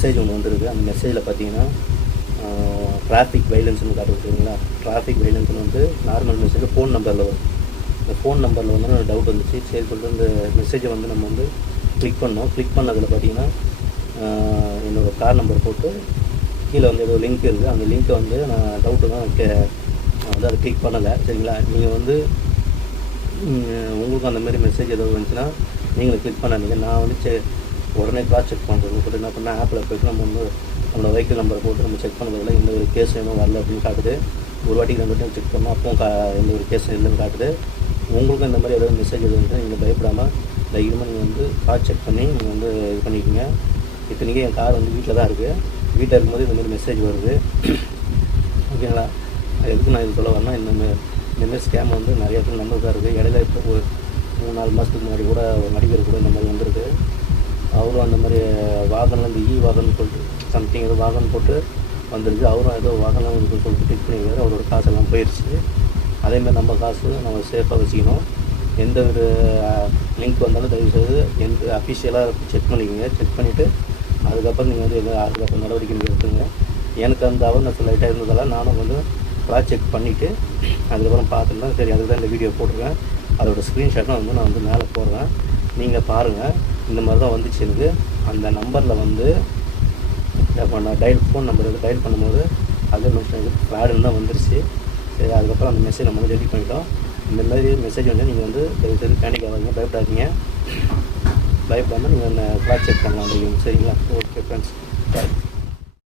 Message ஒன்று வந்துருக்கு. அந்த மெசேஜில் பார்த்தீங்கன்னா டிராஃபிக் வைலன்ஸ்னு காட்டுறீங்களா. டிராஃபிக் வைலன்ஸ்னு வந்து நார்மல் மெசேஜ் ஃபோன் நம்பரில் வரும். இந்த ஃபோன் நம்பரில் வந்து எனக்கு டவுட் வந்துச்சு. சரி சொல்லிட்டு இந்த மெசேஜை வந்து நம்ம வந்து கிளிக் பண்ணோம். கிளிக் பண்ணதில் பார்த்தீங்கன்னா என்னோடய கார் நம்பர் போட்டு கீழே வந்து ஏதோ லிங்க் இருக்குது. அந்த லிங்க்கை வந்து நான் டவுட்டு தான் நான் வந்து அதை கிளிக் பண்ணலை. சரிங்களா. நீங்கள் வந்து உங்களுக்கும் அந்தமாரி மெசேஜ் ஏதாவது வந்துச்சுன்னா நீங்களும் கிளிக் பண்ணாதீங்க. நான் வந்து உடனே கிராஸ் செக் பண்ணுறதுன்னு சொல்லிட்டு என்ன பண்ணால் ஆப்பில் போய்ட்டு நம்ம வந்து நம்மளோட வெஹிக்கிள் நம்பரை போட்டு நம்ம செக் பண்ணதில்லை. எந்த ஒரு கேஸ் எதுவும் வரல அப்படின்னு காட்டுது. ஒரு வாட்டிக்கு 2 வாட்டி செக் பண்ணோம். அப்போ எந்த ஒரு கேஸ் இல்லைன்னு காட்டுது. உங்களுக்கும் இந்த மாதிரி ஏதாவது மெசேஜ் எதுவும் வந்துச்சுன்னா நீங்கள் பயப்படாமல் தைரியமாக நீங்கள் வந்து கார் செக் பண்ணி நீங்கள் வந்து இது பண்ணிக்கோங்க. இத்தனைக்கும் என் கார் வந்து வீட்டில் தான் இருக்குது. வீட்டில் இருக்கும்போது இந்த மாதிரி மெசேஜ் வருது. ஓகேங்களா. எதுக்கு நான் இது சொல்ல வரேன்னா, இந்தமாரி ஸ்கேம் வந்து நிறைய பேர் நம்பதான் இருக்குது. இடையில இப்போ ஒரு 3-4 மாதத்துக்கு முன்னாடி கூட ஒரு நடிகர் கூட இந்த மாதிரி வந்திருக்கு. அவரும் அந்த மாதிரி வாகனம் இந்த வாகனம் சொல்லிட்டு சம்திங் ஏதோ வாகனம் போட்டு வந்துருக்கு. அவரும் ஏதோ வாகனம் இருக்குன்னு சொல்லிட்டு கிளிக் பண்ணிக்கிறாரு. அவரோட காசெல்லாம் போயிடுச்சு. அதேமாதிரி நம்ம காசு நம்ம சேஃபாக வச்சுக்கணும். எந்த ஒரு லிங்க் வந்தாலும் தயவுசெய்து எந்த அஃபிஷியலாக செக் பண்ணிக்கோங்க. செக் பண்ணிவிட்டு அதுக்கப்புறம் நீங்கள் வந்து அதுக்கப்புறம் நடவடிக்கை எடுத்துங்க. எனக்கு அந்த அவேர்னஸ் லைட்டாக இருந்ததால் நானும் வந்து கிராஸ் செக் பண்ணிவிட்டு அதுக்கப்புறம் பார்த்துருந்தேன். சரி, அதுக்கு தான் இந்த வீடியோ போட்டிருக்கேன். அதோடய ஸ்க்ரீன்ஷாட்டும் வந்து நான் வந்து மேலே போடுறேன். நீங்கள் பாருங்கள். இந்த மாதிரி தான் வந்துச்சு எனக்கு. அந்த நம்பரில் வந்து நான் ஃபோன் நம்பர் வந்து டயல் பண்ணும்போது அது ஃப்ராடுன்னு தான் வந்துருச்சு. சரி, அதுக்கப்புறம் அந்த மெசேஜ் நம்ம வந்து டெலிட் பண்ணிட்டோம். இந்த மாதிரி மெசேஜ் வந்து நீங்கள் வந்து பேனிக் ஆகாதீங்க, பயப்படாதீங்க. பயப்படாமல் நீங்கள் அந்த கிராஸ் செக் பண்ணலாம். சரிங்களா. ஓகே ஃப்ரெண்ட்ஸ், பாய்.